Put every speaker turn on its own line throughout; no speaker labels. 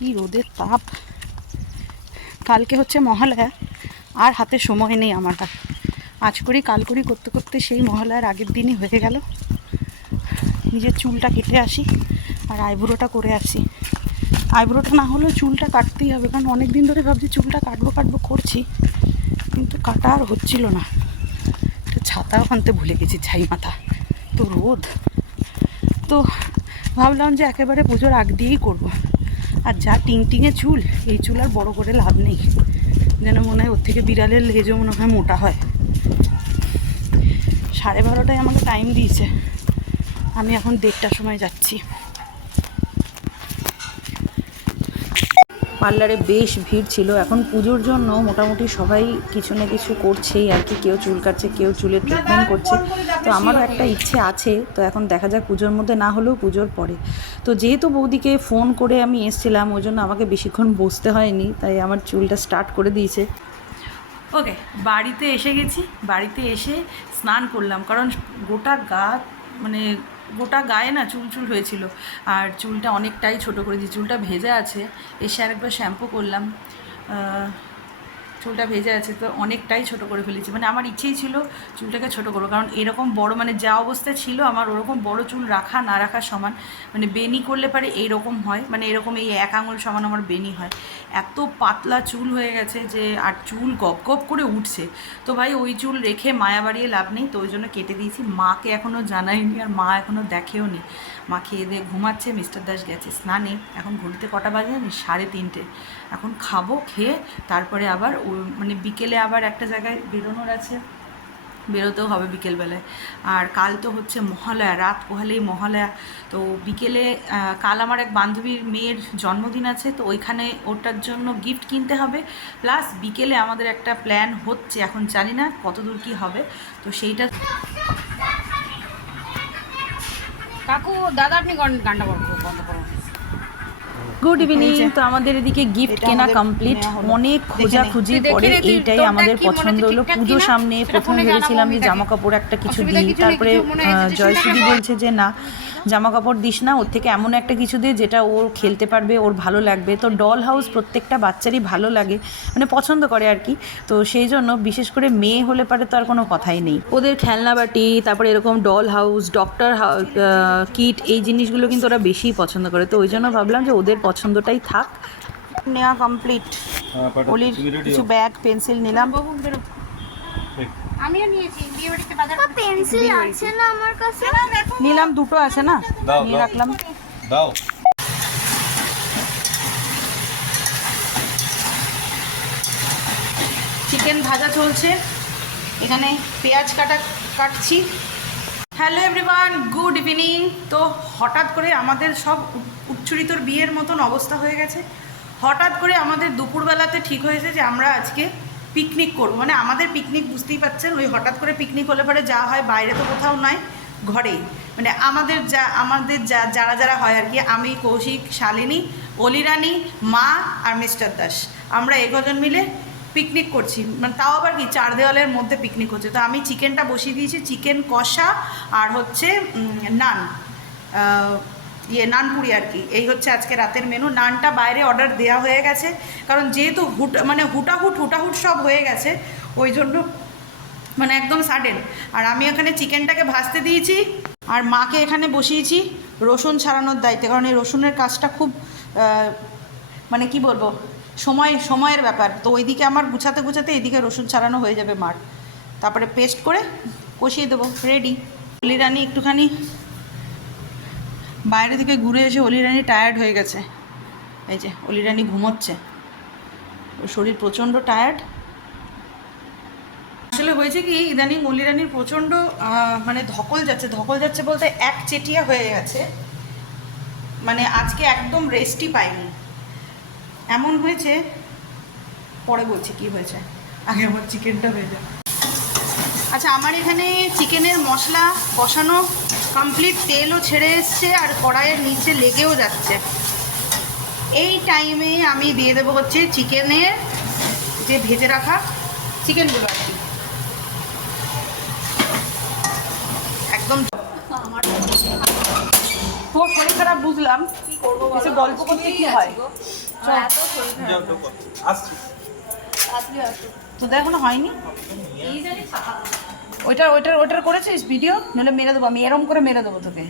কি রোদের তাপ। কালকে হচ্ছে মহালয়া, আর হাতে সময় নেই আমার আর। আজ করি, কাল করি করতে করতে সেই মহালয়ার আগের দিনই হয়ে গেল। নিজের চুলটা কেটে আসি আর আইব্রোটা করে আসি। আইব্রোটা না হলেও চুলটা কাটতেই হবে, কারণ অনেক দিন ধরে ভাবছি চুলটা কাটবো কাটবো করছি, কিন্তু কাটা আর হচ্ছিল না। ছাতাও আনতে ভুলে গেছি ছাই মাথা। তো রোদ। তো ভাবলাম যে একেবারে পুজোর আগ দিয়েই করব। আর যা টিংটিংয়ে চুল, এই চুল আর বড় করে লাভ নেই। যেন মনে হয় ওর থেকে বিড়ালের লেজও মনে হয় মোটা হয়। সাড়ে বারোটায় আমাকে টাইম দিয়েছে। আমি এখন দেড়টার সময় যাচ্ছি। পার্লারে বেশ ভিড় ছিল। এখন পুজোর জন্য মোটামুটি সবাই কিছু না কিছু করছেই আর কি। কেউ চুল কাটছে, কেউ চুলের ট্রিটমেন্ট করছে। তো আমারও একটা ইচ্ছে আছে। তো এখন দেখা যাক পুজোর মধ্যে না হলেও পুজোর পরে। তো যেহেতু বৌদিকে ফোন করে আমি এসছিলাম, ওই জন্য আমাকে বেশিক্ষণ বসতে হয়নি। তাই আমার চুলটা স্টার্ট করে দিয়েছে। ওকে বাড়িতে এসে গেছি। বাড়িতে এসে স্নান করলাম। কারণ গোটা গা মানে গোটা গায়ে না চুল চুল হয়েছিল। আর চুলটা অনেকটাই ছোট করে দিয়েছি চুলটা ভেজা আছে। এসে আরেকবার শ্যাম্পু করলাম। চুলটা ভেজে আছে, তো অনেকটাই ছোট করে ফেলেছি। মানে আমার ইচ্ছেই ছিল চুলটাকে ছোট করব, কারণ এরকম বড় মানে যা অবস্থা ছিল, আমার ওরকম বড় চুল রাখা, না রাখা সমান মানে বেনি করলে পারে এইরকম হয় মানে এরকম এই এক আঙুল সমান আমার বেনি হয়। এত পাতলা চুল হয়ে গেছে যে, আর চুল গপ গপ করে উঠছে। তো ভাই, ওই চুল রেখে মায়া বাড়িয়ে লাভ নেই, তো ওই জন্য কেটে দিয়েছি। মাকে এখনও জানাইনি আর মা এখনও দেখেও নি। মা খেয়ে দিয়ে ঘুমাচ্ছে, মিস্টার দাস গেছে স্নানে। এখন ঘুরতে কটা বাজে জানিস? সাড়ে তিনটে। এখন খাব, খেয়ে, তারপরে আবার মানে বিকেলে আবার একটা জায়গায় বেরোনোর আছে। বেরোতেও হবে বিকেলবেলায়। আর কাল তো হচ্ছে মহালয়া, রাত পোহালেই মহালয়া। তো বিকেলে কাল আমার এক বান্ধবীর মেয়ের জন্মদিন আছে, তো ওইখানে ওটার জন্য গিফট কিনতে হবে। প্লাস বিকেলে আমাদের একটা প্ল্যান হচ্ছে, এখন জানি না কতদূর কী হবে। তো সেইটা
কাকু দাদা আপনি গান- গানটা বন্ধ করুন
গুড ইভিনিং তো আমাদের এদিকে গিফট কেনা কমপ্লিট অনেক খোঁজাখুঁজি পরে এইটাই আমাদের পছন্দ হলো। পুজো সামনে প্রথমে ভেবেছিলাম যে জামা কাপড় একটা কিছু দিই তারপরে জয়শ্রী বলছে যে না জামা কাপড় দিস না ওর থেকে এমন একটা কিছু দে যেটা ওর খেলতে পারবে ওর ভালো লাগবে। তো ডল হাউস প্রত্যেকটা বাচ্চারই ভালো লাগে মানে পছন্দ করে আর কি। তো সেই জন্য বিশেষ করে মেয়ে হলে পারে তো আর কোনো কথাই নেই। ওদের খেলনা বাটি তারপরে এরকম ডল হাউস ডক্টর কিট এই জিনিসগুলো কিন্তু ওরা বেশি পছন্দ করে। তো ওই জন্য ভাবলাম যে ওদের পছন্দটাই থাক। নেওয়া কমপ্লিট ওলির কিছু ব্যাগ পেন্সিল নিলাম।
আমিও নিয়েছি বিয়ে বাজার
পেন্সিল আছে না আমার কাছে?
নিলাম দুটো আছে না? নিয়ে রাখলাম।
দাও।
চিকেন ভাজা চলছে। এখানে পেঁয়াজ কাটা কাটছি। হ্যালো এভরিওয়ান গুড ইভিনিং তো হঠাৎ করে আমাদের সব উ- উচ্ছ্বরিতর বিয়ের মতন অবস্থা হয়ে গেছে। হঠাৎ করে আমাদের দুপুরবেলাতে ঠিক হয়েছে যে আমরা আজকে পিকনিক করব। মানে আমাদের পিকনিক বুঝতেই পাচ্ছেন, ওই হঠাৎ করে পিকনিক হলে পরে যা হয় বাইরে তো কোথাও নয় ঘরেই। মানে আমাদের যা আমাদের যা যারা যারা হয় আর কি, আমি, কৌশিক, শালিনী, অলিরানি, মা আর মিস্টার দাস। আমরা এগজন মিলে পিকনিক করছি। মানে তাও আবার কি, চার দেওয়ালের মধ্যে পিকনিক হচ্ছে। তো আমি চিকেনটা বসিয়ে দিয়েছি, চিকেন, কষা আর হচ্ছে নান। ইয়ে নানপুরি আর কি। এই হচ্ছে আজকে রাতের মেনু নানটা বাইরে অর্ডার দেওয়া হয়ে গেছে। কারণ যেহেতু হুট মানে হুটাহুট হুটাহুট সব হয়ে গেছে, ওই জন্য মানে একদম সাডেন আর আমি এখানে চিকেনটাকে ভাজতে দিয়েছি, আর মাকে এখানে বসিয়েছি রসুন ছাড়ানোর দায়িত্বে। কারণ এই রসুনের কাজটা খুব মানে কি বলব সময়, সময়ের ব্যাপার। তো ওইদিকে আমার গুছাতে গুছাতে এদিকে রসুন ছাড়ানো হয়ে যাবে মার। তারপরে পেস্ট করে কষিয়ে দেবো রেডি অলিরানি একটুখানি বাইরে থেকে ঘুরে এসে অলিরানি টায়ার্ড হয়ে গেছে। এই যে অলিরানি ঘুমোচ্ছে। ওর শরীর প্রচণ্ড টায়ার্ড আসলে হয়েছে কি, ইদানিং অলিরানির প্রচণ্ড মানে ধকল যাচ্ছে। ধকল যাচ্ছে বলতে এক চেটিয়া হয়ে গেছে। মানে আজকে একদম রেস্টই পাইনি। এমন হয়েছে, পরে বলছি কি হয়েছে। আগে আমার চিকেনটা যাবে আচ্ছা আমার এখানে চিকেনের মশলা কষানো কমপ্লিট তেলও ছেড়ে এসছে আর কড়াইয়ের নিচে লেগেও যাচ্ছে। এই টাইমে আমি দিয়ে দেবো হচ্ছে চিকেনের যে ভেজে রাখা চিকেনগুলো আর কি। একদম
তোর শরীর খারাপ বুঝলাম। কিছু গল্প করতে কি হয়?
তো
তোদের এখনও হয়নি? ওইটা ওইটার ওইটার করেছিস ভিডিও নইলে মেরে দেবো আমি এরম করে মেরে দেবো তোকে।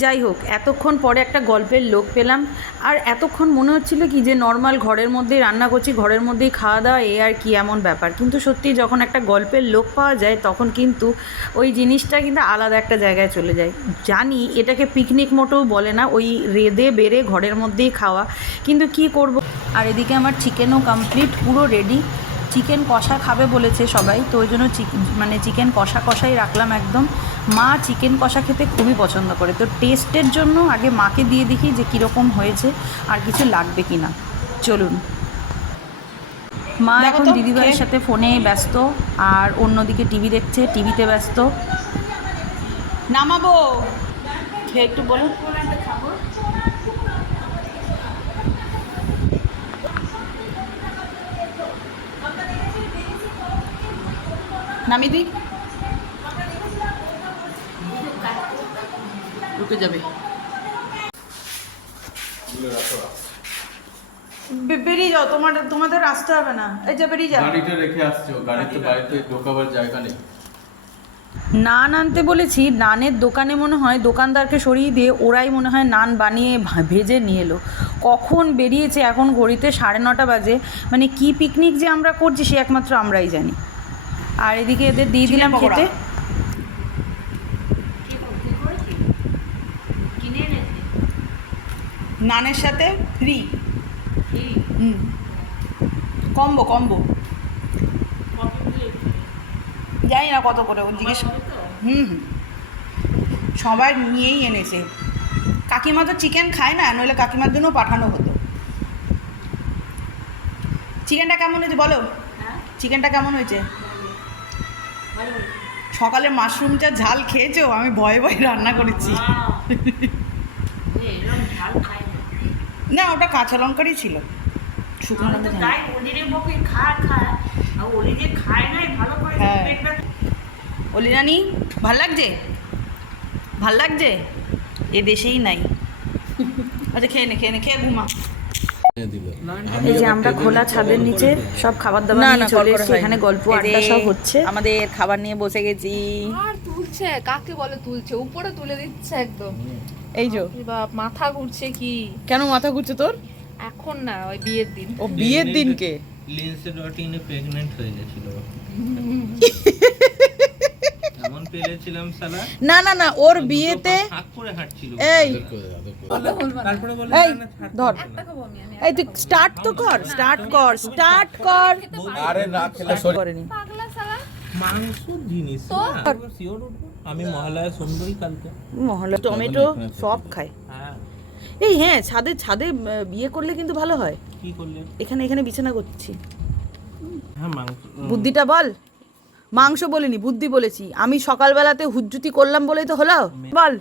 যাই হোক, এতক্ষণ পরে একটা গল্পের লোক পেলাম। আর এতক্ষণ মনে হচ্ছিল কি যে নর্মাল ঘরের মধ্যেই রান্না করছি, ঘরের মধ্যেই খাওয়া দাওয়া, এ আর কি এমন ব্যাপার। কিন্তু সত্যি যখন একটা গল্পের লোক পাওয়া যায়, তখন কিন্তু ওই জিনিসটা কিন্তু আলাদা একটা জায়গায় চলে যায়। জানি এটাকে পিকনিক মোটেও বলে না, ওই রেদে বেড়ে ঘরের মধ্যেই খাওয়া। কিন্তু কি করব? আর এদিকে আমার চিকেনও কমপ্লিট পুরো রেডি চিকেন কষা খাবে বলেছে সবাই তো ওই জন্য চিক- মানে চিকেন কষা কষাই রাখলাম একদম। মা চিকেন কষা খেতে খুবই পছন্দ করে তো টেস্টের জন্য আগে মাকে দিয়ে দেখি যে কীরকম হয়েছে আর কিছু লাগবে কি না চলুন। মা এখন দিদিভাইয়ের সাথে ফোনে ব্যস্ত আর অন্যদিকে টিভি দেখছে টিভিতে ব্যস্ত। নামাবো। একটু বলুন। নামিয়ে দিই। ঢুকে যাবে। বেরিয়ে যাও তোমার তোমাদের আসতে হবে না। এই যে বেরিয়ে যাও।
গাড়িটা রেখে আসছো গাড়িতে বাড়িতে ঢোকাবার জায়গা নেই।
নান আনতে বলেছি নানের দোকানে মনে হয় দোকানদারকে সরিয়ে দিয়ে ওরাই মনে হয় নান বানিয়ে ভেজে নিয়ে এলো। কখন বেরিয়েছে এখন ঘড়িতে সাড়ে নটা বাজে। মানে কি পিকনিক যে আমরা করছি সে একমাত্র আমরাই জানি। আর এদিকে এদের দিয়ে দিলাম খেতে। নানের সাথে ফ্রি হুম। কম্বো কম্বো জানি না কত করে জিজ্ঞেস হুম হুম। সবাই নিয়েই এনেছে। কাকিমা তো চিকেন খায় না নইলে কাকিমার জন্য পাঠানো হতো। চিকেনটা কেমন হয়েছে বলো? চিকেনটা কেমন হয়েছে? সকালে মাশরুম যা ঝাল খেয়েছো? আমি ভয়ে ভয়ে রান্না করেছি। না। ওটা কাঁচা লঙ্কারই ছিল। শুকনো। হ্যাঁ। অলিরানি ভালো লাগছে? ভালো লাগছে? এ দেশেই নাই। আচ্ছা খেয়ে নে খেয়ে নে খেয়ে ঘুমা। এই যে আমরা খোলা ছাদের নিচে সব খাবার দাবার নিয়ে চলে এসেছি। এখানে গল্প আড্ডা সব হচ্ছে। আমাদের খাবার নিয়ে বসে গেছি।
আর তুলছে কাকে বলে তুলছে? উপরে তুলে দিচ্ছে একদম।
এই যে।
বাপ মাথা ঘুরছে কি?
কেন মাথা ঘুরছে তোর?
এখন না ওই বিয়ের দিন।
ও বিয়ের দিনকে?
লিন্সে ডটিনে প্রেগনেন্ট হয়ে গেছিল।
না না না ওর বিয়েতে এই। ধর। এই তুই স্টার্ট তো কর স্টার্ট কর স্টার্ট কর।
আরে না খেলে
করেনি।
পাগলা সালা
মাংস জিনিস শিওর আমি মহালয়া সুন্দরী কালকে।
মহলা টমেটো সব খায়।
হ্যাঁ।
এই হ্যাঁ ছাদে ছাদে বিয়ে করলে কিন্তু ভালো হয়।
কি করলে?
এখানে এখানে বিছানা করছি।
হ্যাঁ
বুদ্ধিটা বল। মাংস বলিনি বুদ্ধি বলেছি। আমি সকালবেলাতে হুজ্জুতি করলাম বলেই তো হলো। বল।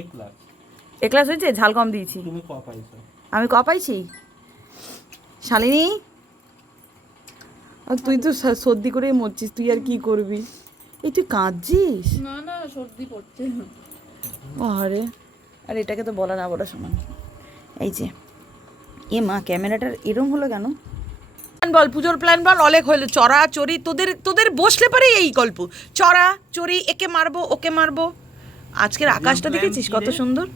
এক লাখ।
একলাস হয়েছে? ঝাল কম দিয়েছি।
তুমি ক পাইছো?
আমি ক পাইছি? শালিনী? আর তুই তো সর্দি করেই মরছিস তুই আর কি করবি? এই তুই কাঁদছিস?
না না সর্দি পড়ছে।
আরে আর এটাকে তো বলা না বলা সমান। এই যে এ মা ক্যামেরাটার এরম হলো কেন? বল পুজোর প্ল্যান বল অলেক হলো চড়া চড়ি তোদের তোদের বসলে পারে এই গল্প। চড়া চড়ি একে মারবো ওকে মারবো। আজকের আকাশটা দেখেছিস কত সুন্দর?